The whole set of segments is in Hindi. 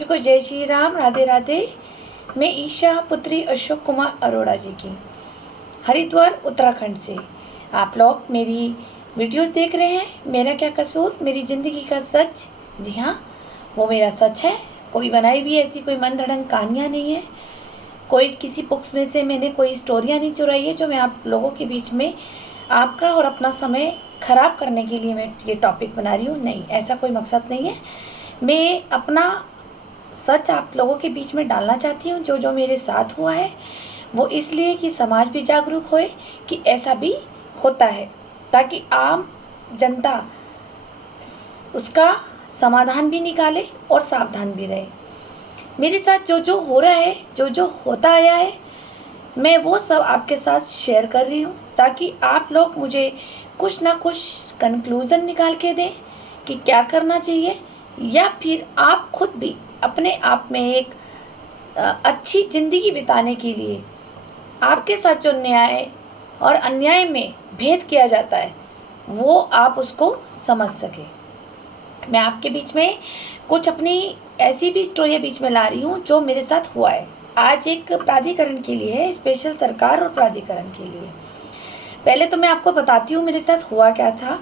को जय श्री राम, राधे राधे। मैं ईशा पुत्री अशोक कुमार अरोड़ा जी की हरिद्वार उत्तराखंड से आप लोग मेरी वीडियोस देख रहे हैं। मेरा क्या कसूर, मेरी ज़िंदगी का सच। जी हाँ, वो मेरा सच है। कोई बनाई हुई ऐसी कोई मन धड़ंग कहानियाँ नहीं है। कोई किसी बुक्स में से मैंने कोई स्टोरियाँ नहीं चुराई है जो मैं आप लोगों के बीच में आपका और अपना समय ख़राब करने के लिए मैं ये टॉपिक बना रही हूँ। नहीं, ऐसा कोई मकसद नहीं है। मैं अपना सच आप लोगों के बीच में डालना चाहती हूँ। जो मेरे साथ हुआ है वो इसलिए कि समाज भी जागरूक होए कि ऐसा भी होता है, ताकि आम जनता उसका समाधान भी निकाले और सावधान भी रहे। मेरे साथ जो हो रहा है, जो होता आया है, मैं वो सब आपके साथ शेयर कर रही हूँ, ताकि आप लोग मुझे कुछ ना कुछ कंक्लूज़न निकाल के दें कि क्या करना चाहिए, या फिर आप खुद भी अपने आप में एक अच्छी ज़िंदगी बिताने के लिए आपके साथ जो न्याय और अन्याय में भेद किया जाता है वो आप उसको समझ सकें। मैं आपके बीच में कुछ अपनी ऐसी भी स्टोरी बीच में ला रही हूँ जो मेरे साथ हुआ है। आज एक प्राधिकरण के लिए है, स्पेशल सरकार और प्राधिकरण के लिए। पहले तो मैं आपको बताती हूँ मेरे साथ हुआ क्या था।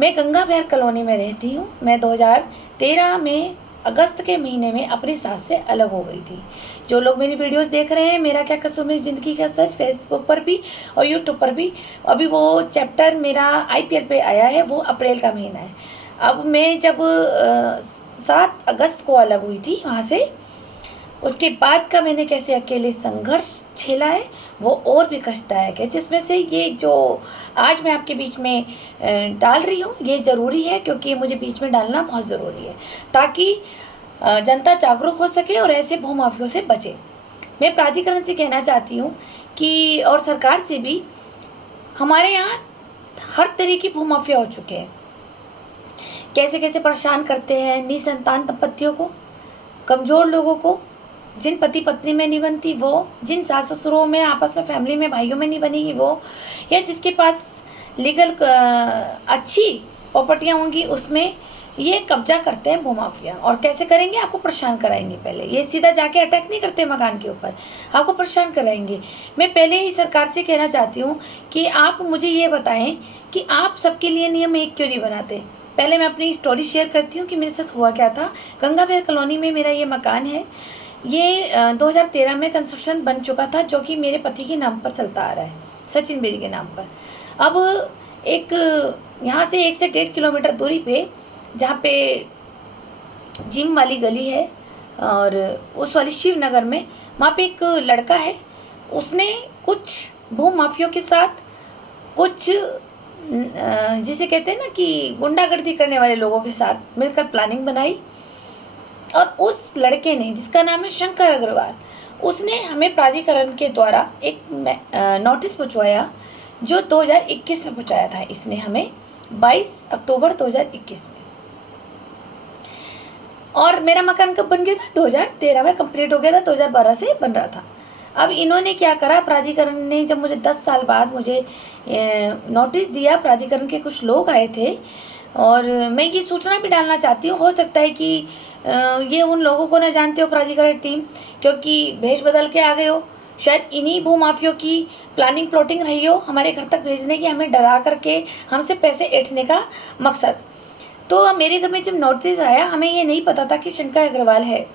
मैं गंगा विहार कॉलोनी में रहती हूँ। मैं 2013 में अगस्त के महीने में अपनी सास से अलग हो गई थी। जो लोग मेरी वीडियोस देख रहे हैं, मेरा क्या कसूर मेरी ज़िंदगी का सच, फेसबुक पर भी और यूट्यूब पर भी, अभी वो चैप्टर मेरा IPL पे आया है, वो अप्रैल का महीना है। अब मैं जब 7 अगस्त को अलग हुई थी वहाँ से, उसके बाद का मैंने कैसे अकेले संघर्ष झेला है वो और भी कष्टदायक है, जिसमें से ये जो आज मैं आपके बीच में डाल रही हूँ ये ज़रूरी है, क्योंकि ये मुझे बीच में डालना बहुत ज़रूरी है, ताकि जनता जागरूक हो सके और ऐसे भूमाफियों से बचे। मैं प्राधिकरण से कहना चाहती हूँ कि, और सरकार से भी, हमारे यहाँ हर तरह की भूमाफिया हो चुके हैं। कैसे कैसे परेशान करते हैं निसंतान दंपतियों को, कमज़ोर लोगों को, जिन पति पत्नी में नहीं बनती वो, जिन सास ससुरों में आपस में फैमिली में भाइयों में नहीं बनेगी वो, या जिसके पास लीगल अच्छी प्रॉपर्टियाँ होंगी उसमें ये कब्जा करते हैं भूमाफिया। और कैसे करेंगे, आपको परेशान कराएंगे। पहले ये सीधा जाके अटैक नहीं करते मकान के ऊपर, आपको परेशान कराएंगे। मैं पहले ही सरकार से कहना चाहती हूँ कि आप मुझे ये बताएं कि आप सबके लिए नियम एक क्यों नहीं बनाते। पहले मैं अपनी स्टोरी शेयर करती हूँ कि मेरे साथ हुआ क्या था। गंगा विहार कॉलोनी में मेरा ये मकान है। ये 2013 में कंस्ट्रक्शन बन चुका था, जो कि मेरे पति के नाम पर चलता आ रहा है, सचिन बेरी के नाम पर। अब एक यहाँ से 1 से 1.5 किलोमीटर दूरी पे, जहाँ पे जिम वाली गली है और उस वाली शिव नगर में, वहाँ पे एक लड़का है। उसने कुछ भूमाफियों के साथ, कुछ जिसे कहते हैं ना कि गुंडागर्दी करने वाले लोगों के साथ मिलकर प्लानिंग बनाई। और उस लड़के ने, जिसका नाम है शंकर अग्रवाल, उसने हमें प्राधिकरण के द्वारा एक नोटिस पहुँचवाया, जो 2021 में पहुँचाया था इसने हमें, 22 अक्टूबर 2021 में। और मेरा मकान कब बन गया था, 2013 में कंप्लीट हो गया था, 2012 से बन रहा था। अब इन्होंने क्या करा, प्राधिकरण ने, जब मुझे 10 साल बाद मुझे नोटिस दिया, प्राधिकरण के कुछ लोग आए थे, और मैं ये सूचना भी डालना चाहती हूँ, हो सकता है कि ये उन लोगों को ना जानते हो प्राधिकरण टीम, क्योंकि भेष बदल के आ गए हो। शायद इन्हीं भूमाफियों की प्लानिंग प्लॉटिंग रही हो हमारे घर तक भेजने की, हमें डरा करके हमसे पैसे ऐंठने का मकसद। तो मेरे घर में जब नोटिस आया, हमें ये नहीं पता था कि शंकर अग्रवाल है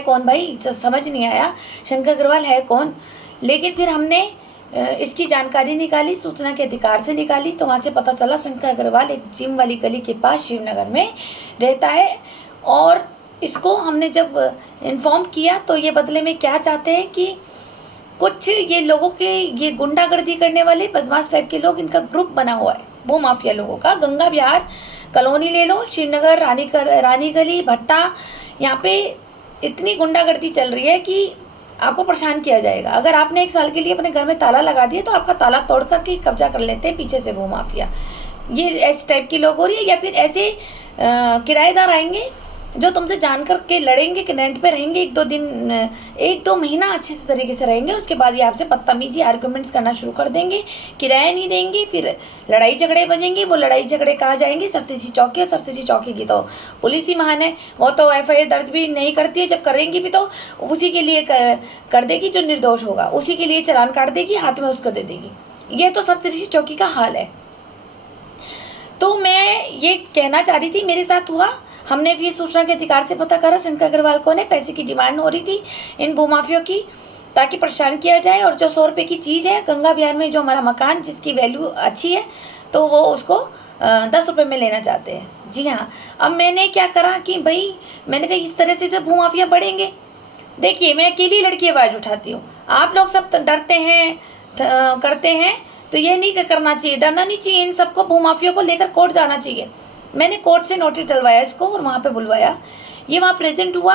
कौन भाई, समझ नहीं आया शंकर अग्रवाल है कौन। लेकिन फिर हमने इसकी जानकारी निकाली, सूचना के अधिकार से निकाली, तो वहाँ से पता चला शंकर अग्रवाल एक जिम वाली गली के पास शिवनगर में रहता है। और इसको हमने जब इन्फॉर्म किया तो ये बदले में क्या चाहते हैं कि कुछ ये लोगों के, ये गुंडागर्दी करने वाले बदमाश टाइप के लोग, इनका ग्रुप बना हुआ है भूमाफिया लोगों का। गंगा विहार कॉलोनी ले लो, शिवनगर, रानी गली, भट्टा, यहाँ पे इतनी गुंडागर्दी चल रही है कि आपको परेशान किया जाएगा। अगर आपने 1 साल के लिए अपने घर में ताला लगा दिया तो आपका ताला तोड़ करके कब्जा कर लेते हैं पीछे से भूमाफिया। ये ऐसे टाइप के लोग हो रही है, या फिर ऐसे किराएदार आएंगे जो तुमसे जान कर के लड़ेंगे कि रेंट पे रहेंगे, 1-2 महीना अच्छे से तरीके से रहेंगे, उसके बाद ये आपसे बदतमीजी आर्गूमेंट्स करना शुरू कर देंगे, किराया नहीं देंगे, फिर लड़ाई झगड़े बजेंगे। वो लड़ाई झगड़े कहाँ जाएंगे? सप्तऋषि चौकी, और सप्तऋषि चौकी की तो पुलिस ही महान है, वो तो FIR दर्ज भी नहीं करती है, जब करेंगी भी तो उसी के लिए कर देगी जो निर्दोष होगा, उसी के लिए चालान काट देगी, हाथ में उसको दे देगी। ये तो सप्तऋषि चौकी का हाल है। तो मैं ये कहना चाह रही थी, मेरे साथ हुआ। हमने भी सूचना के अधिकार से पता करा, शंकर अग्रवाल को ने पैसे की डिमांड हो रही थी इन भूमाफियों की, ताकि परेशान किया जाए। और जो 100 रुपये की चीज़ है गंगा विहार में, जो हमारा मकान जिसकी वैल्यू अच्छी है, तो वो उसको 10 रुपये में लेना चाहते हैं। जी हाँ। अब मैंने क्या करा कि भाई मैंने कहा इस तरह से तो भूमाफिया बढ़ेंगे। देखिए, मैं अकेली लड़की आवाज़ उठाती हूँ, आप लोग सब डरते हैं करते हैं, तो ये नहीं करना चाहिए, डरना नहीं चाहिए। इन सबको भूमाफियों को लेकर कोर्ट जाना चाहिए। मैंने कोर्ट से नोटिस डलवाया इसको और वहाँ पे बुलवाया, ये वहाँ प्रेजेंट हुआ।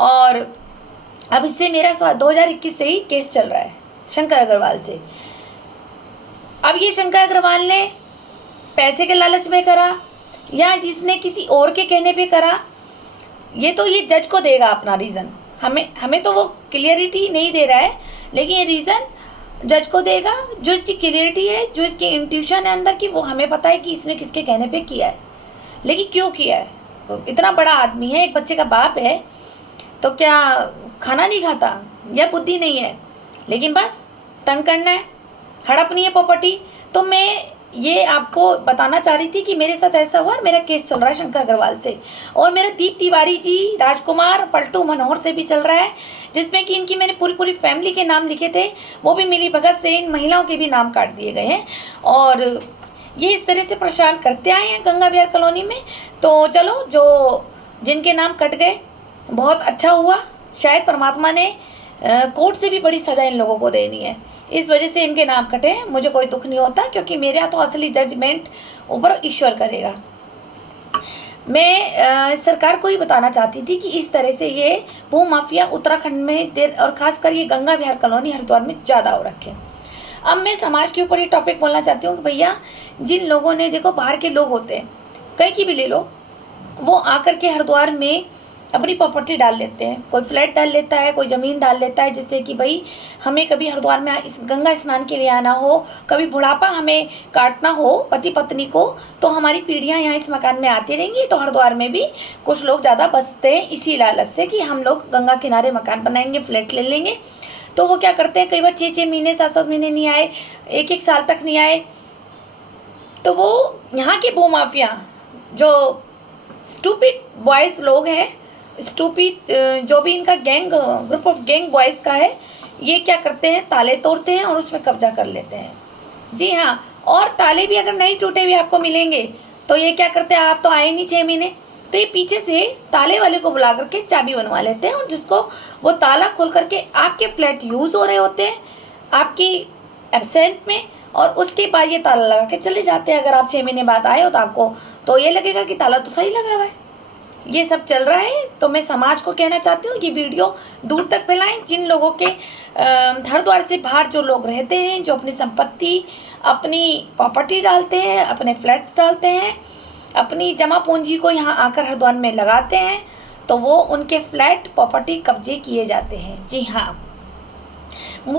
और अब इससे मेरा 2021 से ही केस चल रहा है शंकर अग्रवाल से। अब ये शंकर अग्रवाल ने पैसे के लालच में करा या जिसने किसी और के कहने पे करा, ये तो ये जज को देगा अपना रीज़न। हमें तो वो क्लियरिटी नहीं दे रहा है, लेकिन ये रीज़न जज को देगा। जो इसकी क्लियरिटी है, जो इसकी इंट्यूशन है अंदर की, वो हमें पता है कि इसने किसके कहने पे किया है, लेकिन क्यों किया है। तो इतना बड़ा आदमी है, एक बच्चे का बाप है, तो क्या खाना नहीं खाता या बुद्धि नहीं है, लेकिन बस तंग करना है, हड़पनी है प्रॉपर्टी। तो मैं ये आपको बताना चाह रही थी कि मेरे साथ ऐसा हुआ, मेरा केस चल रहा है शंकर अग्रवाल से, और मेरा दीप तिवारी जी, राजकुमार, पलटू मनोहर से भी चल रहा है, जिसमें कि इनकी मैंने पूरी फैमिली के नाम लिखे थे, वो भी मिली भगत से इन महिलाओं के भी नाम काट दिए गए हैं। और ये इस तरह से परेशान करते आए हैं गंगा विहार कॉलोनी में। तो चलो, जो जिनके नाम कट गए बहुत अच्छा हुआ, शायद परमात्मा ने कोर्ट से भी बड़ी सज़ा इन लोगों को देनी है, इस वजह से इनके नाम कटे हैं। मुझे कोई दुख नहीं होता, क्योंकि मेरा तो असली जजमेंट ऊपर ईश्वर करेगा। मैं सरकार को ही बताना चाहती थी कि इस तरह से ये भूमाफिया उत्तराखंड में देर, और खासकर ये गंगा विहार कॉलोनी हरिद्वार में ज़्यादा हो रखे। अब मैं समाज के ऊपर ये टॉपिक बोलना चाहती हूँ कि भैया, जिन लोगों ने, देखो बाहर के लोग होते हैं, कहीं की भी ले लो, वो आकर के हरिद्वार में अपनी प्रॉपर्टी डाल लेते हैं, कोई फ्लैट डाल लेता है, कोई ज़मीन डाल लेता है, जिससे कि भाई हमें कभी हरिद्वार में इस गंगा स्नान के लिए आना हो, कभी बुढ़ापा हमें काटना हो पति पत्नी को, तो हमारी पीढ़ियां यहाँ इस मकान में आती रहेंगी। तो हरिद्वार में भी कुछ लोग ज़्यादा बसते हैं इसी लालच से कि हम लोग गंगा किनारे मकान बनाएंगे, फ्लैट ले लेंगे। तो वो क्या करते हैं, कई बार 6-6 महीने 7-7 महीने नहीं आए, 1-1 साल तक नहीं आए, तो वो यहाँ के भूमाफिया, जो स्टूपिड बॉयज़ लोग हैं, स्टूपिड जो भी इनका ग्रुप ऑफ गैंग बॉयज़ का है, ये क्या करते हैं, ताले तोड़ते हैं और उसमें कब्जा कर लेते हैं। जी हाँ, और ताले भी अगर नहीं टूटे हुए आपको मिलेंगे, तो ये क्या करते हैं, आप तो आए नहीं 6 महीने, तो ये पीछे से ताले वाले को बुला करके चाबी बनवा लेते हैं, और जिसको वो ताला खोल करके आपके फ्लैट यूज़ हो रहे होते हैं आपकी एब्सेंट में, और उसके बाद ये ताला लगा के चले जाते हैं। अगर आप 6 महीने बाद आए हो तो आपको तो ये लगेगा कि ताला तो सही लगा हुआ है। ये सब चल रहा है। तो मैं समाज को कहना चाहती हूँ, ये वीडियो दूर तक फैलाएं। जिन लोगों के हरिद्वार से बाहर जो लोग रहते हैं, जो अपनी संपत्ति, अपनी प्रॉपर्टी डालते हैं, अपने फ्लैट्स डालते हैं, अपनी जमा पूंजी को यहाँ आकर हरिद्वार में लगाते हैं, तो वो उनके फ्लैट प्रॉपर्टी कब्जे किए जाते हैं। जी हाँ,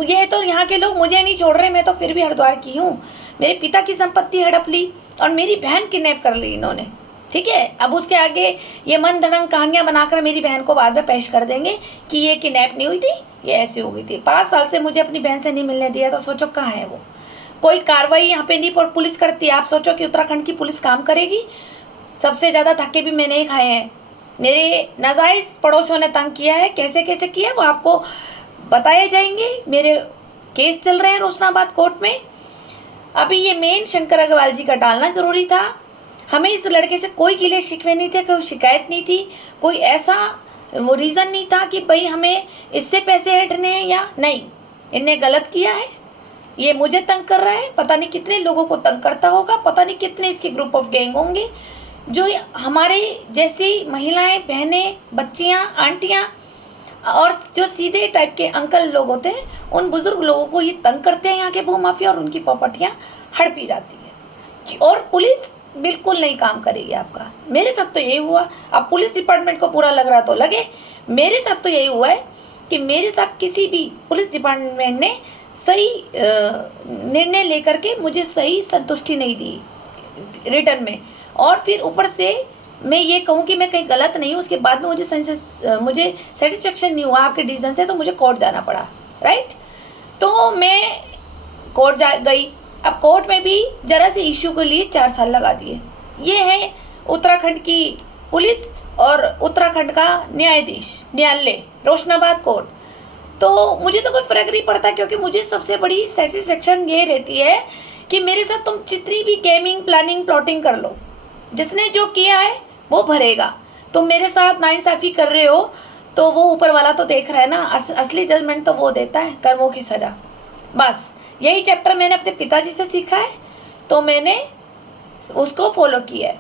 ये तो यहाँ के लोग मुझे नहीं छोड़ रहे, मैं तो फिर भी हरिद्वार की हूँ। मेरे पिता की संपत्ति हड़प ली और मेरी बहन किडनैप कर ली इन्होंने, ठीक है। अब उसके आगे ये मन धड़ंग कहानियाँ बनाकर मेरी बहन को बाद में पेश कर देंगे कि ये किडनैप नहीं हुई थी, ये ऐसी हो गई थी। 5 साल से मुझे अपनी बहन से नहीं मिलने दिया, तो सोचो कहाँ है वो। कोई कार्रवाई यहाँ पे नहीं पुलिस करती। आप सोचो कि उत्तराखंड की पुलिस काम करेगी। सबसे ज़्यादा धक्के भी मैंने ही खाए हैं। मेरे नाजायज़ पड़ोसियों ने तंग किया है, कैसे कैसे किया वो आपको बताए जाएंगे। मेरे केस चल रहे हैं रोशनाबाद कोर्ट में। अभी ये मेन शंकर अग्रवाल जी का डालना ज़रूरी था। हमें इस लड़के से कोई गिले शिकवे नहीं थे, कोई शिकायत नहीं थी, कोई ऐसा वो रीज़न नहीं था कि भाई हमें इससे पैसे हटने हैं या नहीं। इनने गलत किया है, ये मुझे तंग कर रहा है, पता नहीं कितने लोगों को तंग करता होगा, पता नहीं कितने इसके ग्रुप ऑफ गैंग होंगे, जो हमारे जैसी महिलाएं, बहनें, बच्चियां, आंटियां और जो सीधे टाइप के अंकल लोग होते हैं, उन बुजुर्ग लोगों को ये तंग करते हैं यहाँ के भूमाफिया, और उनकी प्रॉपर्टियाँ हड़पी जाती है। और पुलिस बिल्कुल नहीं काम करेगी आपका। मेरे साथ तो यही हुआ। अब पुलिस डिपार्टमेंट को पूरा लग रहा तो लगे, मेरे साथ तो यही हुआ है कि मेरे साथ किसी भी पुलिस डिपार्टमेंट ने सही निर्णय लेकर के मुझे सही संतुष्टि नहीं दी रिटर्न में। और फिर ऊपर से मैं ये कहूँ कि मैं कहीं गलत नहीं हूँ, उसके बाद में मुझे सेटिस्फेक्शन नहीं हुआ आपके डिसीजन से, तो मुझे कोर्ट जाना पड़ा, राइट। तो मैं कोर्ट गई। अब कोर्ट में भी जरा से इश्यू के लिए 4 साल लगा दिए। ये है उत्तराखंड की पुलिस और उत्तराखंड का न्यायालय रोशनाबाद कोर्ट। तो मुझे तो कोई फ़र्क नहीं पड़ता, क्योंकि मुझे सबसे बड़ी सेटिस्फेक्शन ये रहती है कि मेरे साथ तुम जितनी भी गेमिंग प्लानिंग प्लॉटिंग कर लो, जिसने जो किया है वो भरेगा। तुम मेरे साथ नाइंसाफ़ी कर रहे हो तो वो ऊपर वाला तो देख रहा है ना, असली जजमेंट तो वो देता है, कर्मों की सज़ा। बस यही चैप्टर मैंने अपने पिताजी से सीखा है, तो मैंने उसको फॉलो किया है।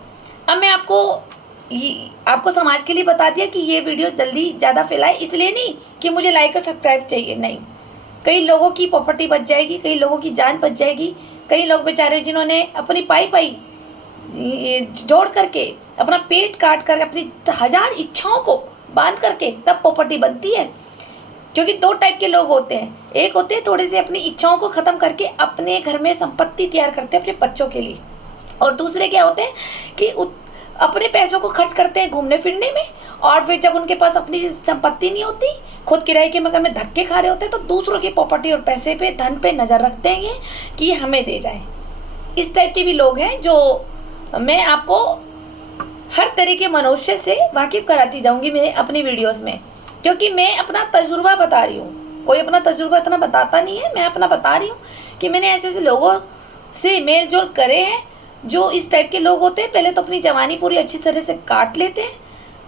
अब मैं आपको समाज के लिए बता दिया कि ये वीडियो जल्दी ज़्यादा फैलाए, इसलिए नहीं कि मुझे लाइक और सब्सक्राइब चाहिए, नहीं। कई लोगों की प्रॉपर्टी बच जाएगी, कई लोगों की जान बच जाएगी। कई लोग बेचारे जिन्होंने अपनी पाई जोड़ करके, अपना पेट काट कर, अपनी 1000 इच्छाओं को बांध करके तब प्रॉपर्टी बनती है। क्योंकि 2 टाइप के लोग होते हैं, एक होते हैं थोड़े से अपनी इच्छाओं को ख़त्म करके अपने घर में संपत्ति तैयार करते हैं अपने बच्चों के लिए, और दूसरे क्या होते हैं कि अपने पैसों को खर्च करते हैं घूमने फिरने में, और फिर जब उनके पास अपनी संपत्ति नहीं होती, खुद किराए के मकान में धक्के खा रहे होते हैं, तो दूसरों की प्रॉपर्टी और पैसे पे, धन पे नज़र रखते हैं ये कि ये हमें दे जाए। इस टाइप के भी लोग हैं, जो मैं आपको हर तरह के मनुष्य से वाकिफ़ कराती जाऊँगी मेरे अपनी वीडियोज़ में, क्योंकि मैं अपना तजुर्बा बता रही हूँ। कोई अपना तजुर्बा इतना बताता नहीं है, मैं अपना बता रही हूँ कि मैंने ऐसे ऐसे लोगों से मेल जोल करे हैं जो इस टाइप के लोग होते हैं। पहले तो अपनी जवानी पूरी अच्छी तरह से काट लेते हैं,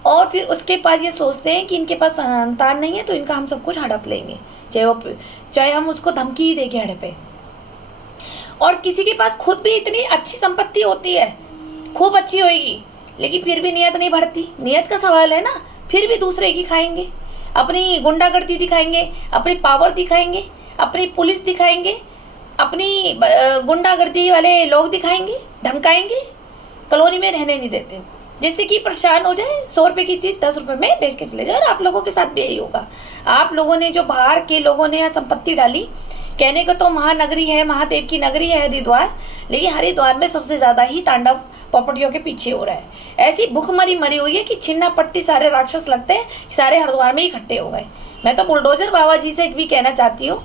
और फिर उसके बाद ये सोचते हैं कि इनके पास संतान नहीं है तो इनका हम सब कुछ हड़प लेंगे, चाहे हम उसको धमकी ही देंगे हड़पे। और किसी के पास खुद भी इतनी अच्छी संपत्ति होती है, खूब अच्छी होगी, लेकिन फिर भी नीयत नहीं बढ़ती। नीयत का सवाल है ना, फिर भी दूसरे की खाएंगे, अपनी गुंडागर्दी दिखाएंगे, अपनी पावर दिखाएंगे, अपनी पुलिस दिखाएंगे, अपनी गुंडागर्दी वाले लोग दिखाएंगे, धमकाएंगे, कॉलोनी में रहने नहीं देते, जिससे कि परेशान हो जाए। 100 रुपये की चीज़ 10 रुपये में बेच के चले जाए। और आप लोगों के साथ भी यही होगा। आप लोगों ने, जो बाहर के लोगों ने यहाँ संपत्ति डाली, कहने को तो महानगरी है, महादेव की नगरी है हरिद्वार, लेकिन हरिद्वार में सबसे ज़्यादा ही तांडव प्रॉपर्टियों के पीछे हो रहा है। ऐसी भूखमरी मरी हुई है कि छिन्ना पट्टी सारे राक्षस लगते हैं, सारे हरिद्वार में इकट्ठे हो गए। मैं तो बुलडोजर बाबा जी से भी कहना चाहती हूँ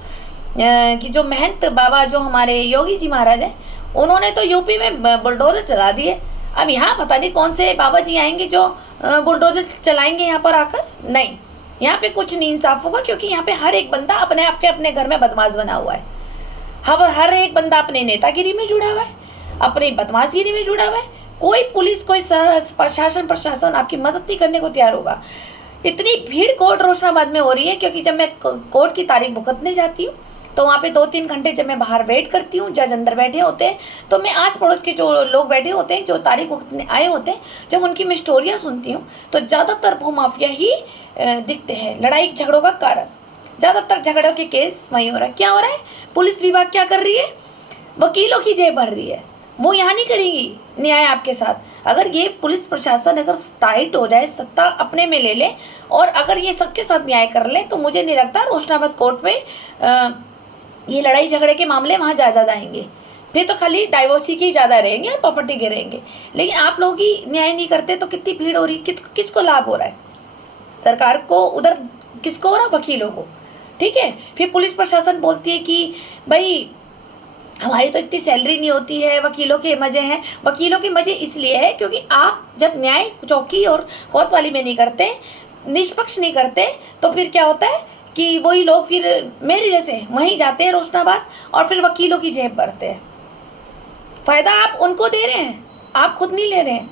कि जो महंत बाबा, जो हमारे योगी जी महाराज हैं, उन्होंने तो यूपी में बुलडोजर चला दिए। अब यहाँ पता नहीं कौन से बाबा जी आएंगे जो बुलडोजर चलाएंगे यहाँ पर आकर। नहीं, यहाँ पे कुछ नहीं इंसाफ होगा, क्योंकि यहाँ पे हर एक बंदा अपने आप के अपने घर में बदमाश बना हुआ है। हर एक बंदा अपने नेतागिरी में जुड़ा हुआ है, अपनी बदमाशगिरी में जुड़ा हुआ है। कोई पुलिस, कोई प्रशासन आपकी मदद नहीं करने को तैयार होगा। इतनी भीड़ कोर्ट रोशनाबाद में हो रही है, क्योंकि जब मैं कोर्ट की तारीख भुगतने जाती हूँ तो वहाँ पे 2-3 घंटे जब मैं बाहर वेट करती हूँ, जज अंदर बैठे होते हैं, तो मैं आस पड़ोस के जो लोग बैठे होते हैं, जो तारीख भुगतने आए होते हैं, जब उनकी मैं स्टोरियाँ सुनती हूँ तो ज़्यादातर भूमाफिया ही दिखते हैं लड़ाई झगड़ों का कारण। ज़्यादातर झगड़ों के केस वहीं हो रहा है। क्या हो रहा है? पुलिस विभाग क्या कर रही है? वकीलों की जेब भर रही है। वो यहाँ नहीं करेगी न्याय आपके साथ। अगर ये पुलिस प्रशासन अगर टाइट हो जाए, सत्ता अपने में ले ले, और अगर ये सबके साथ न्याय कर ले, तो मुझे नहीं लगता रोशनाबाद कोर्ट में ये लड़ाई झगड़े के मामले वहाँ ज़्यादा आएंगे। फिर तो खाली डाइवोर्सी के ही ज़्यादा रहेंगे और प्रॉपर्टी के रहेंगे। लेकिन आप लोग ही न्याय नहीं करते तो कितनी भीड़ हो रही, किसको लाभ हो रहा है? सरकार को, उधर किसको हो रहा है? वकीलों को। ठीक है, फिर पुलिस प्रशासन बोलती है कि भाई हमारी तो इतनी सैलरी नहीं होती है, वकीलों के मज़े हैं। वकीलों के मज़े इसलिए है क्योंकि आप जब न्याय चौकी और कोतवाली में नहीं करते, निष्पक्ष नहीं करते, तो फिर क्या होता है कि वही लोग फिर मेरे जैसे वहीं जाते हैं रोशनाबाद, और फिर वकीलों की जेब भरते हैं। फ़ायदा आप उनको दे रहे हैं, आप खुद नहीं ले रहे हैं।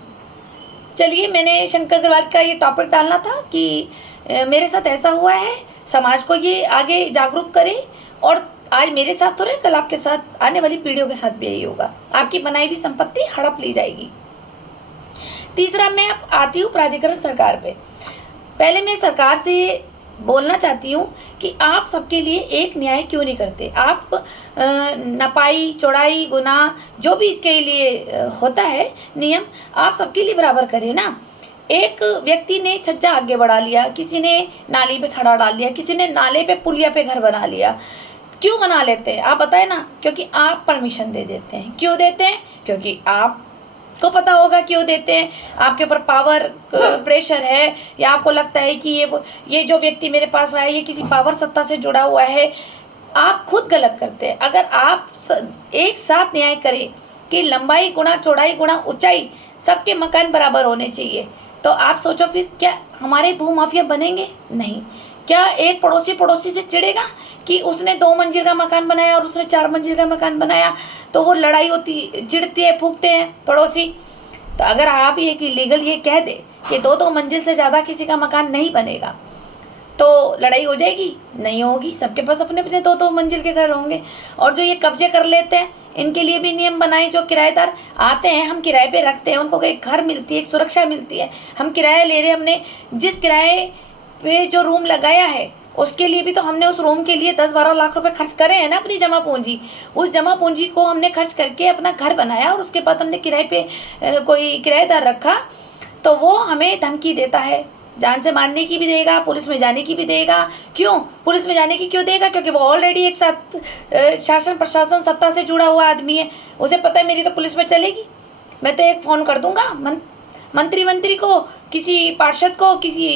चलिए, मैंने शंकर अग्रवाल का ये टॉपिक डालना था कि मेरे साथ ऐसा हुआ है, समाज को ये आगे जागरूक करें। और आज मेरे साथ हो रहा है, कल आपके साथ, आने वाली पीढ़ियों के साथ भी यही होगा। आपकी बनाई हुई संपत्ति हड़प ली जाएगी। तीसरा, मैं अब आती हूँ प्राधिकरण सरकार पे। पहले मैं सरकार से बोलना चाहती हूँ कि आप सबके लिए एक न्याय क्यों नहीं करते। आप नपाई चौड़ाई गुना जो भी इसके लिए होता है नियम, आप सबके लिए बराबर करें ना। एक व्यक्ति ने छज्जा आगे बढ़ा लिया, किसी ने नाली पे खड़ा डाल लिया, किसी ने नाले पे पुलिया पे घर बना लिया। क्यों बना लेते हैं आप बताए ना? क्योंकि आप परमिशन दे देते हैं। क्यों देते हैं? क्योंकि आप को पता होगा क्यों देते हैं। आपके ऊपर पावर प्रेशर है, या आपको लगता है कि ये जो व्यक्ति मेरे पास आया ये किसी पावर सत्ता से जुड़ा हुआ है। आप खुद गलत करते हैं। अगर आप एक साथ न्याय करें कि लंबाई गुणा चौड़ाई गुणा ऊंचाई सबके मकान बराबर होने चाहिए, तो आप सोचो फिर क्या हमारे भूमाफिया बनेंगे? नहीं। क्या एक पड़ोसी से चिढ़ेगा कि उसने 2 मंजिल का मकान बनाया और उसने 4 मंजिल का मकान बनाया, तो वो लड़ाई होती, चिढ़ती है, फूंकते हैं पड़ोसी। तो अगर आप ये कि लीगल ये कह दे कि 2-2 मंजिल से ज़्यादा किसी का मकान नहीं बनेगा, तो लड़ाई हो जाएगी? नहीं होगी। सबके पास अपने अपने 2-2 मंजिल के घर होंगे। और जो ये कब्जे कर लेते हैं, इनके लिए भी नियम बनाए। जो किराएदार आते हैं, हम किराए पे रखते हैं, उनको एक घर मिलती है, एक सुरक्षा मिलती है। हम किराया ले रहे हैं, हमने जिस किराए पे जो रूम लगाया है उसके लिए भी तो हमने उस रूम के लिए 10-12 लाख रुपए खर्च करे हैं ना, अपनी जमा पूंजी। उस जमा पूंजी को हमने खर्च करके अपना घर बनाया, और उसके बाद हमने किराए पे कोई किराएदार रखा, तो वो हमें धमकी देता है, जान से मारने की भी देगा, पुलिस में जाने की भी देगा। क्यों पुलिस में जाने की क्यों देगा? क्योंकि वो ऑलरेडी एक साथ शासन प्रशासन सत्ता से जुड़ा हुआ आदमी है। उसे पता है मेरी तो पुलिस में चलेगी, मैं तो एक फ़ोन कर दूंगा मंत्री को, किसी पार्षद को, किसी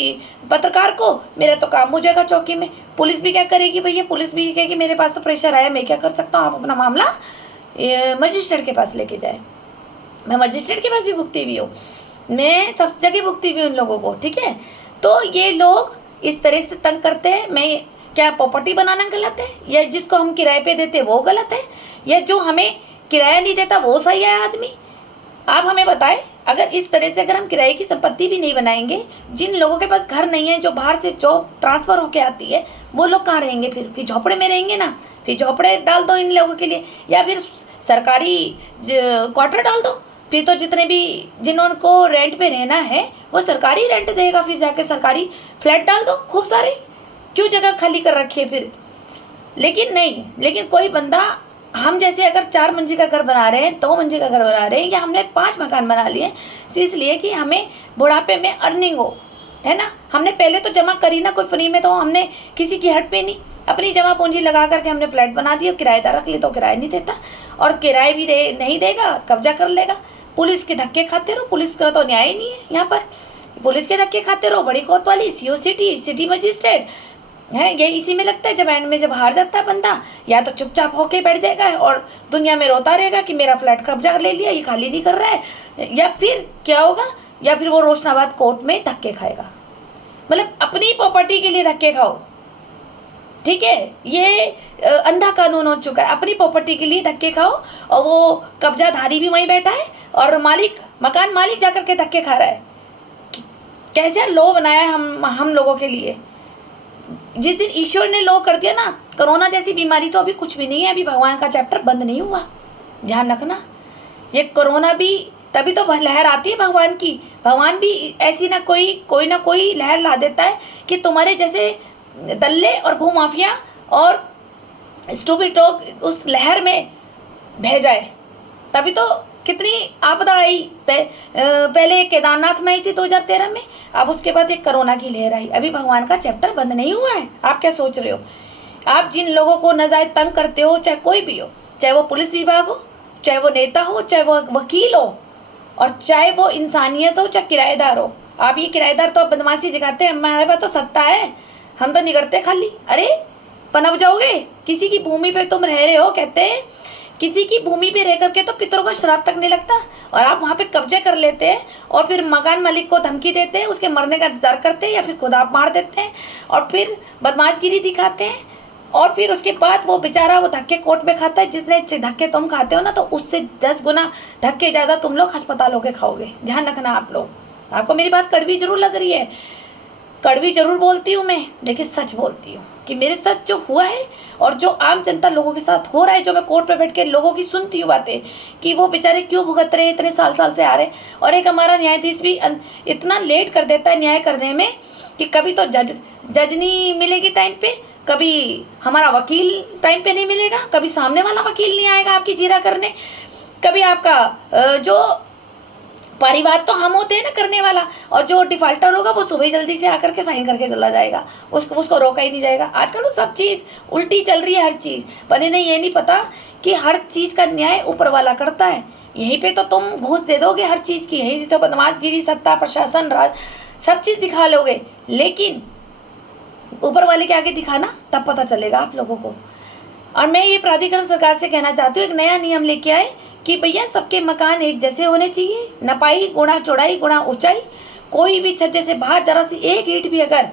पत्रकार को, मेरा तो काम हो जाएगा चौकी में। पुलिस भी क्या करेगी भैया? पुलिस भी कहेगी मेरे पास तो प्रेशर आया, मैं क्या कर सकता हूँ, आप अपना मामला मजिस्ट्रेट के पास लेके जाए। मैं मजिस्ट्रेट के पास भी भुगती हुई हूँ, मैं सब जगह भुगती हुई उन लोगों को, ठीक है। तो ये लोग इस तरह से तंग करते हैं। मैं क्या प्रॉपर्टी बनाना गलत है, या जिसको हम किराए पे देते वो गलत है, या जो हमें किराया नहीं देता वो सही है आदमी? आप हमें बताएं। अगर इस तरह से अगर हम किराए की संपत्ति भी नहीं बनाएंगे, जिन लोगों के पास घर नहीं है, जो बाहर से जॉब ट्रांसफ़र होके आती है, वो लोग कहाँ रहेंगे? फिर झोपड़े में रहेंगे ना। फिर झोपड़े डाल दो इन लोगों के लिए, या फिर सरकारी क्वार्टर डाल दो। फिर तो जितने भी जिनको रेंट पे रहना है वो सरकारी रेंट देगा, फिर जाके सरकारी फ्लैट डाल दो खूब सारे। क्यों जगह खाली कर रखी है फिर? लेकिन नहीं, लेकिन कोई बंदा, हम जैसे अगर 4 मंजिल का घर बना रहे हैं, 2 मंजिल का घर बना रहे हैं, या हमने 5 मकान बना लिए, इसलिए कि हमें बुढ़ापे में अर्निंग हो, है ना। हमने पहले तो जमा करी ना कोई फ्री में, तो हमने किसी की हट पे नहीं, अपनी जमा पूंजी लगा करके हमने फ्लैट बना दिया। किराएदार रख ले तो किराया नहीं देता, और किराए भी नहीं देगा, कब्जा कर लेगा। पुलिस के धक्के खाते रहो, पुलिस का तो न्याय नहीं है यहाँ पर। पुलिस के धक्के खाते रहो, बड़ी कोत वाली CO सिटी मजिस्ट्रेट है, ये इसी में लगता है। जब एंड में जब हार जाता है बंदा, या तो चुपचाप होके बैठ जाएगा और दुनिया में रोता रहेगा कि मेरा फ्लैट कब्जा ले लिया, ये खाली नहीं कर रहा है, या फिर क्या होगा? या फिर वो रोशनाबाद कोर्ट में धक्के खाएगा। मतलब अपनी प्रॉपर्टी के लिए धक्के खाओ, ठीक है। ये अंधा कानून हो चुका है, अपनी प्रॉपर्टी के लिए धक्के खाओ, और वो कब्जाधारी भी वहीं बैठा है, और मकान मालिक जाकर के धक्के खा रहा है। कैसे लॉ बनाया है हम लोगों के लिए। जिस दिन ईश्वर ने लॉ कर दिया ना, कोरोना जैसी बीमारी तो अभी कुछ भी नहीं है, अभी भगवान का चैप्टर बंद नहीं हुआ, ध्यान रखना। ये कोरोना भी तभी तो लहर आती है भगवान की। भगवान भी ऐसी ना कोई लहर ला देता है कि तुम्हारे जैसे दल्ले और भूमाफिया और स्टूपिड लोग उस लहर में बह जाए। तभी तो कितनी आपदा आई। पहले केदारनाथ में आई थी 2013 में, अब उसके बाद एक कोरोना की लहर आई। अभी भगवान का चैप्टर बंद नहीं हुआ है। आप क्या सोच रहे हो? आप जिन लोगों को नाजायज तंग करते हो, चाहे कोई भी हो, चाहे वो पुलिस विभाग हो, चाहे वो नेता हो, चाहे वो वकील हो, और चाहे वो इंसानियत हो, चाहे किराएदार हो। आप ये किराएदार तो बदमाशी दिखाते हैं, हमारे पास तो सत्ता है, हम तो निगड़ते खाली। अरे पनप जाओगे, किसी की भूमि पर तुम रह रहे हो। कहते हैं किसी की भूमि पे रह करके तो पितरों का श्राप तक नहीं लगता, और आप वहाँ पे कब्जे कर लेते हैं, और फिर मकान मालिक को धमकी देते हैं, उसके मरने का इंतजार करते हैं, या फिर खुद आप मार देते हैं, और फिर बदमाशगिरी दिखाते हैं, और फिर उसके बाद वो बेचारा वो धक्के कोर्ट में खाता है। जितने धक्के तुम खाते हो ना, तो उससे 10 गुना धक्के ज़्यादा तुम लोग अस्पतालों के खाओगे। ध्यान रखना आप लोग। आपको मेरी बात कड़वी जरूर लग रही है, कड़वी जरूर बोलती हूँ मैं, लेकिन सच बोलती हूँ कि मेरे साथ जो हुआ है और जो आम जनता लोगों के साथ हो रहा है, जो मैं कोर्ट पे बैठ के लोगों की सुनती हूँ बातें कि वो बेचारे क्यों भुगत रहे हैं, इतने साल से आ रहे। और एक हमारा न्यायाधीश भी इतना लेट कर देता है न्याय करने में कि कभी तो जज नहीं मिलेगी टाइम पे, कभी हमारा वकील टाइम पे नहीं मिलेगा, कभी सामने वाला वकील नहीं आएगा आपकी जीरा करने, कभी आपका जो परिवार तो हम होते हैं ना करने वाला, और जो डिफाल्टर होगा वो सुबह जल्दी से आकर के साइन करके चला जाएगा, उसको रोका ही नहीं जाएगा। आजकल तो सब चीज़ उल्टी चल रही है, हर चीज़। पर इन्हें ये नहीं पता कि हर चीज़ का न्याय ऊपर वाला करता है। यहीं पे तो तुम घूस दे दोगे हर चीज़ की, यहीं से तो बदमाशगिरी, सत्ता, प्रशासन, राज सब चीज़ दिखा लोगे, लेकिन ऊपर वाले के आगे दिखाना तब पता चलेगा आप लोगों को। और मैं ये प्राधिकरण सरकार से कहना चाहती हूँ, एक नया नियम लेके आए कि भैया सबके मकान एक जैसे होने चाहिए, नपाई गुणा चौड़ाई गुणा ऊंचाई। कोई भी छज्जे से बाहर जरा सी एक ईंट भी अगर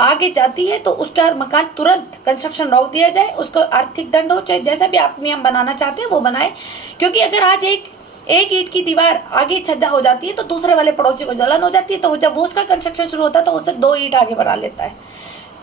आगे जाती है तो उसका मकान तुरंत कंस्ट्रक्शन रोक दिया जाए, उसको आर्थिक दंड हो, चाहे जैसा भी आप नियम बनाना चाहते हैं वो बनाए। क्योंकि अगर आज एक ईंट की दीवार आगे छज्जा हो जाती है तो दूसरे वाले पड़ोसी को जलन हो जाती है, तो जब वो उसका कंस्ट्रक्शन शुरू होता है तो उससे 2 ईंट आगे बढ़ा लेता है,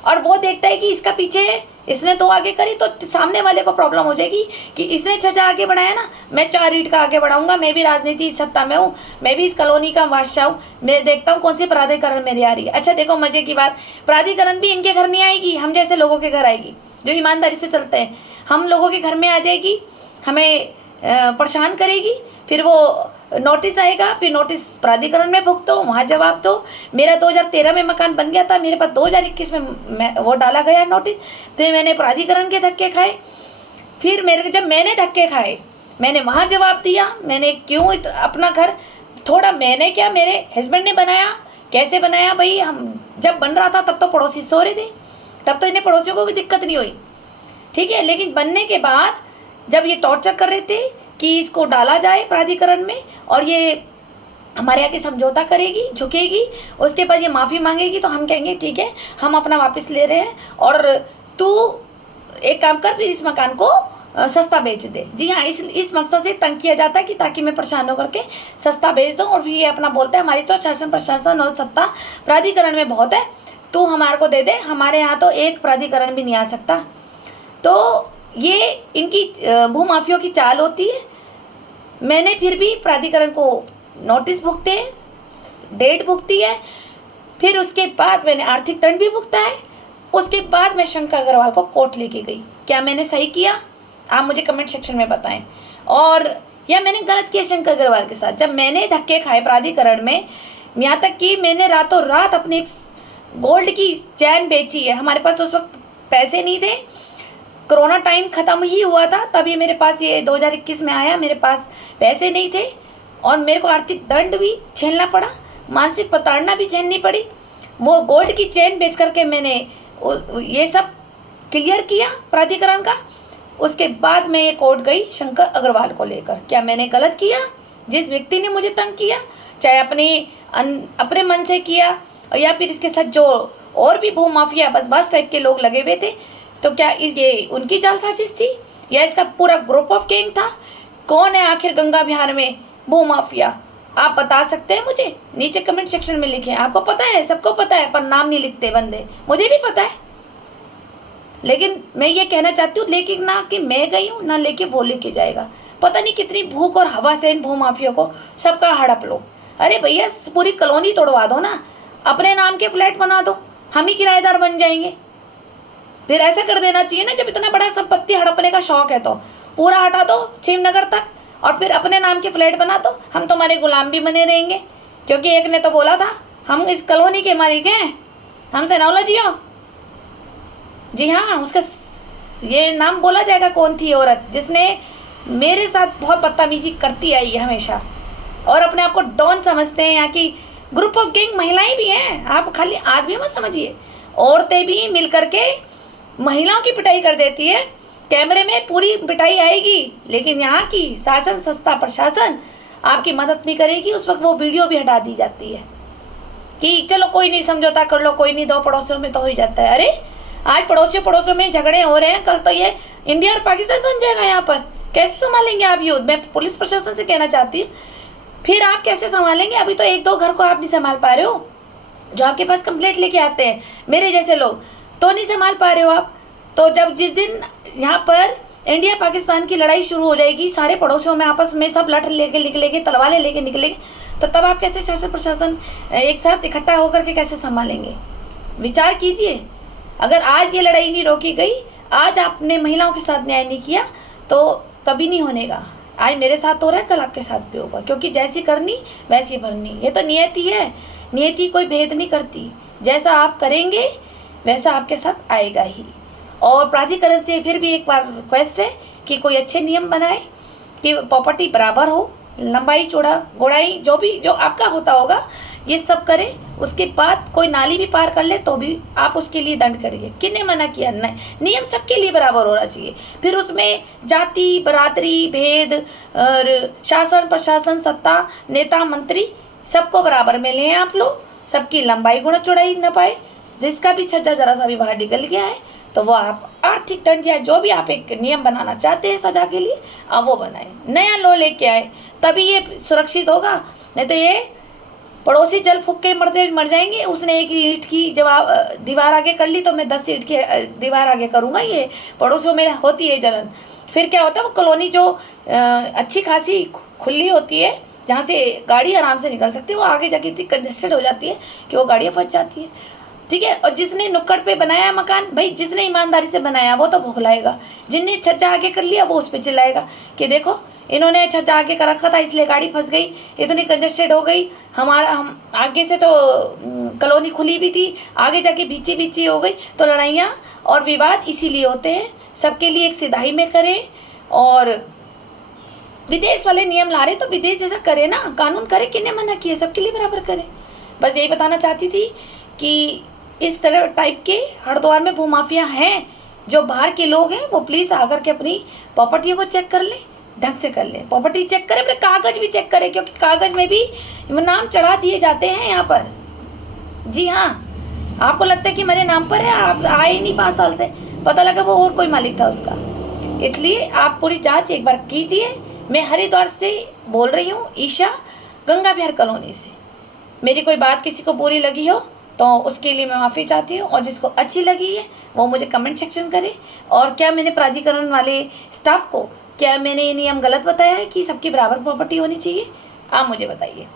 और वो देखता है कि इसका पीछे इसने 2 आगे करी, तो सामने वाले को प्रॉब्लम हो जाएगी कि इसने छज्जा आगे बढ़ाया ना, मैं 4 ईंट का आगे बढ़ाऊंगा, मैं भी राजनीति सत्ता में हूँ, मैं भी इस कॉलोनी का बादशाह हूँ, मैं देखता हूँ कौन सी प्राधिकरण मेरी आ रही है। अच्छा देखो मजे की बात, प्राधिकरण भी इनके घर नहीं आएगी, हम जैसे लोगों के घर आएगी जो ईमानदारी से चलते हैं। हम लोगों के घर में आ जाएगी, हमें परेशान करेगी, फिर वो नोटिस आएगा, फिर नोटिस प्राधिकरण में भुगतो, वहाँ जवाब दो। मेरा 2013 में मकान बन गया था, मेरे पास 2021 में वो डाला गया नोटिस, फिर मैंने प्राधिकरण के धक्के खाए, फिर जब मैंने धक्के खाए मैंने वहाँ जवाब दिया, मैंने क्यों अपना घर थोड़ा, मैंने क्या, मेरे हस्बैंड ने बनाया, कैसे बनाया भाई, हम जब बन रहा था तब तो पड़ोसी सो रहे थे, तब तो इन्हें पड़ोसियों को भी दिक्कत नहीं हुई, ठीक है। लेकिन बनने के बाद जब ये टॉर्चर कर रहे थे कि इसको डाला जाए प्राधिकरण में और ये हमारे आगे समझौता करेगी, झुकेगी, उसके बाद ये माफ़ी मांगेगी, तो हम कहेंगे ठीक है हम अपना वापस ले रहे हैं, और तू एक काम कर, फिर इस मकान को सस्ता बेच दे। जी हाँ, इस मकसद से तंग किया जाता है कि ताकि मैं परेशान होकर के सस्ता बेच दूँ, और फिर ये अपना बोलता है हमारी तो शासन प्रशासन और सत्ता प्राधिकरण में बहुत है, तू हमारे को दे दे, हमारे यहाँ तो एक प्राधिकरण भी नहीं आ सकता। तो ये इनकी भूमाफियों की चाल होती है। मैंने फिर भी प्राधिकरण को नोटिस भुगते हैं, डेट भुगती है, फिर उसके बाद मैंने आर्थिक दंड भी भुगता है, उसके बाद मैं शंकर अग्रवाल को कोर्ट लेके गई। क्या मैंने सही किया आप मुझे कमेंट सेक्शन में बताएं, और या मैंने गलत किया शंकर अग्रवाल के साथ। जब मैंने धक्के खाए प्राधिकरण में, यहाँ तक कि मैंने रातों रात अपने गोल्ड की चैन बेची है। हमारे पास उस वक्त पैसे नहीं थे, कोरोना टाइम ख़त्म ही हुआ था, तभी मेरे पास ये 2021 में आया, मेरे पास पैसे नहीं थे और मेरे को आर्थिक दंड भी झेलना पड़ा, मानसिक प्रताड़ना भी झेलनी पड़ी। वो गोल्ड की चेन बेच करके मैंने ये सब क्लियर किया प्राधिकरण का। उसके बाद मैं ये कोर्ट गई शंकर अग्रवाल को लेकर। क्या मैंने गलत किया? जिस व्यक्ति ने मुझे तंग किया, चाहे अपने मन से किया या फिर इसके साथ जो और भी भूमाफिया बदमाश टाइप के लोग लगे हुए थे, तो क्या ये उनकी जाल साजिश थी या इसका पूरा ग्रुप ऑफ गैंग था? कौन है आखिर गंगा बिहार में भूमाफिया? आप बता सकते हैं मुझे? नीचे कमेंट सेक्शन में लिखें। आपको पता है, सबको पता है, पर नाम नहीं लिखते बंदे, मुझे भी पता है। लेकिन मैं ये कहना चाहती हूँ, लेकिन ना कि मैं गई हूँ ना लेके वो लेके जाएगा। पता नहीं कितनी भूख और हवा से इन भूमाफियों को सबका हड़प लो। अरे भैया पूरी कॉलोनी तोड़वा दो ना, अपने नाम के फ्लैट बना दो, हम ही किराएदार बन जाएंगे। फिर ऐसा कर देना चाहिए ना, जब इतना बड़ा संपत्ति हड़पने का शौक है तो पूरा हटा दो छिमनगर तक और फिर अपने नाम के फ्लैट बना दो, हम तुम्हारे गुलाम भी बने रहेंगे। क्योंकि एक ने तो बोला था हम इस कॉलोनी के मालिक हैं, हमसे ना उलझियो। जी हाँ, उसका ये नाम बोला जाएगा कौन थी औरत जिसने मेरे साथ बहुत बदतमीजी करती आई है हमेशा, और अपने आप को डॉन समझते हैं। यहाँ की ग्रुप ऑफ गैंग महिलाएं भी हैं, आप खाली आदमी मत समझिए, औरतें भी मिल करके महिलाओं की पिटाई कर देती है। कैमरे में पूरी पिटाई आएगी, लेकिन यहाँ की शासन सत्ता प्रशासन आपकी मदद नहीं करेगी। उस वक्त वो वीडियो भी हटा दी जाती है कि चलो कोई नहीं, समझौता कर लो, कोई नहीं, 2 पड़ोसियों में तो हो ही जाता है। अरे आज पड़ोसियों में झगड़े हो रहे हैं, कल तो ये इंडिया और पाकिस्तान बन जाएगा। यहाँ पर कैसे संभालेंगे आप युद्ध? मैं पुलिस प्रशासन से कहना चाहती हूँ, फिर आप कैसे संभालेंगे? अभी तो 1-2 घर को आप नहीं संभाल पा रहे हो, जो आपके पास कंप्लेंट लेके आते हैं मेरे जैसे लोग, तो नहीं संभाल पा रहे हो आप। तो जब जिस दिन यहाँ पर इंडिया पाकिस्तान की लड़ाई शुरू हो जाएगी, सारे पड़ोसियों में आपस में सब लठ लेके निकलेंगे, तलवारें लेके निकलेंगे, तो तब आप कैसे शासन प्रशासन एक साथ इकट्ठा होकर के कैसे संभालेंगे? विचार कीजिए। अगर आज ये लड़ाई नहीं रोकी गई, आज आपने महिलाओं के साथ न्याय नहीं किया, तो कभी नहीं होनेगा। आज मेरे साथ हो रहा है, कल आपके साथ भी होगा, क्योंकि जैसी करनी वैसी भरनी, ये तो नियति है। नियति कोई भेद नहीं करती, जैसा आप करेंगे वैसा आपके साथ आएगा ही। और प्राधिकरण से फिर भी एक बार रिक्वेस्ट है कि कोई अच्छे नियम बनाए कि प्रॉपर्टी बराबर हो, लंबाई चौड़ा गोड़ाई जो आपका होता होगा ये सब करे। उसके बाद कोई नाली भी पार कर ले तो भी आप उसके लिए दंड करिए। किसने मना किया? नहीं, नियम सबके लिए बराबर होना चाहिए। फिर उसमें जाति बरादरी भेद और शासन प्रशासन सत्ता नेता मंत्री सबको बराबर में लें आप लोग, सबकी लंबाई गुणा चौड़ाई न पाए। जिसका भी छज्जा जरा सा भी बाहर निकल गया है तो वो आप आर्थिक दंड या जो भी आप एक नियम बनाना चाहते हैं सजा के लिए, अब वो बनाए, नया लॉ लेके आए, तभी ये सुरक्षित होगा। नहीं तो ये पड़ोसी जल फूक के मर जाएंगे। उसने एक ईंट की जवाब दीवार आगे कर ली तो मैं 10 ईंट की दीवार आगे करूँगा। ये पड़ोसियों में होती है जलन। फिर क्या होता है, वो कॉलोनी जो अच्छी खासी खुली होती है, जहाँ से गाड़ी आराम से निकल सकती है, वो आगे जाके इतनी कंजेस्टेड हो जाती है कि वो गाड़ियाँ फंस जाती है। ठीक है। और जिसने नुक्कड़ पे बनाया मकान, भाई जिसने ईमानदारी से बनाया वो तो भुखलाएगा, जिनने छज्जा आगे कर लिया वो उस पर चिल्लाएगा कि देखो इन्होंने छज्जा आगे कर रखा था इसलिए गाड़ी फंस गई, इतनी कंजेस्टेड हो गई, हम आगे से तो कॉलोनी खुली भी थी, आगे जाके बीची बीची हो गई। तो लड़ाइयाँ और विवाद इसीलिए होते हैं। सबके लिए एक सिधाई में करें। और विदेश वाले नियम ला रहे तो विदेश जैसा करे ना, कानून करे, किसने मना किया? सबके लिए बराबर करे। बस यही बताना चाहती थी कि इस तरह टाइप के हरिद्वार में भूमाफिया हैं। जो बाहर के लोग हैं वो प्लीज़ आकर के अपनी प्रॉपर्टियों को चेक कर लें, ढंग से कर लें, प्रॉपर्टी चेक करें, अपने कागज़ भी चेक करें, क्योंकि कागज़ में भी नाम चढ़ा दिए जाते हैं यहाँ पर। जी हाँ, आपको लगता है कि मेरे नाम पर है, आप आए ही नहीं 5 साल से, पता लगा वो और कोई मालिक था उसका। इसलिए आप पूरी जाँच एक बार कीजिए। मैं हरिद्वार से बोल रही हूँ, ईशा, गंगा विहार कॉलोनी से। मेरी कोई बात किसी को बुरी लगी हो तो उसके लिए मैं माफ़ी चाहती हूँ, और जिसको अच्छी लगी है वो मुझे कमेंट सेक्शन करे। और क्या मैंने प्राधिकरण वाले स्टाफ को, क्या मैंने ये नियम गलत बताया है कि सबकी बराबर प्रॉपर्टी होनी चाहिए? आप मुझे बताइए,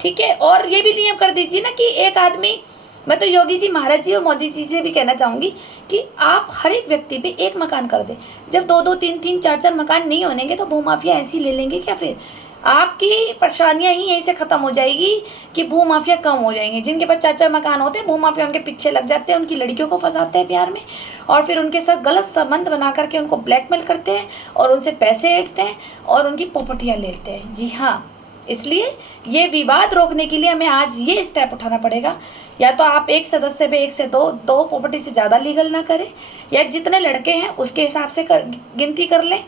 ठीक है। और ये भी नियम कर दीजिए ना कि एक आदमी, मैं तो योगी जी महाराज जी और मोदी जी से भी कहना चाहूँगी कि आप हर एक व्यक्ति पे एक मकान कर दें। जब 2-2, 3-3, 4-4 मकान नहीं होंगे तो भूमाफिया ऐसे ही ले लेंगे क्या? फिर आपकी परेशानियां ही यहीं से ख़त्म हो जाएगी कि भूमाफिया कम हो जाएंगे। जिनके पास 4-4 मकान होते हैं, भूमाफिया उनके पीछे लग जाते हैं, उनकी लड़कियों को फंसाते हैं प्यार में, और फिर उनके साथ गलत संबंध बना करके उनको ब्लैकमेल करते हैं और उनसे पैसे ऐंठते हैं और उनकी प्रॉपर्टियाँ लेते हैं। जी हाँ, इसलिए ये विवाद रोकने के लिए हमें आज ये स्टेप उठाना पड़ेगा। या तो आप एक सदस्य पे 1 से 2 प्रॉपर्टी से ज़्यादा लीगल ना करें, या जितने लड़के हैं उसके हिसाब से गिनती कर लें,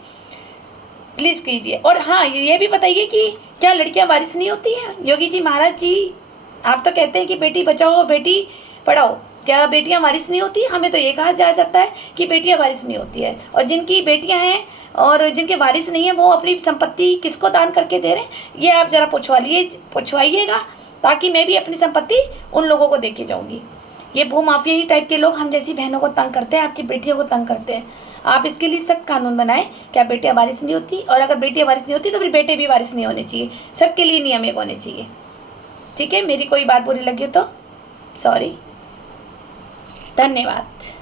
प्लीज़ कीजिए। और हाँ, ये भी बताइए कि क्या लड़कियां वारिस नहीं होती हैं? योगी जी महाराज जी, आप तो कहते हैं कि बेटी बचाओ बेटी पढ़ाओ, क्या बेटियां वारिस नहीं होती? हमें तो ये कहा जाता है कि बेटियां वारिस नहीं होती है, और जिनकी बेटियां हैं और जिनके वारिस नहीं है वो अपनी संपत्ति किसको दान करके दे रहे हैं? ये आप ज़रा पूछवाइएगा, ताकि मैं भी अपनी संपत्ति उन लोगों को दे के जाऊँगी। ये भूमाफिया ही टाइप के लोग हम जैसी बहनों को तंग करते हैं, आपकी बेटियों को तंग करते हैं। आप इसके लिए सख्त कानून बनाएं, क्या बेटियां वारिस नहीं होती, और अगर बेटियां वारिस नहीं होती तो फिर बेटे भी वारिस नहीं होने चाहिए। सबके लिए नियम एक होने चाहिए, ठीक है। मेरी कोई बात बुरी लगी तो सॉरी, धन्यवाद।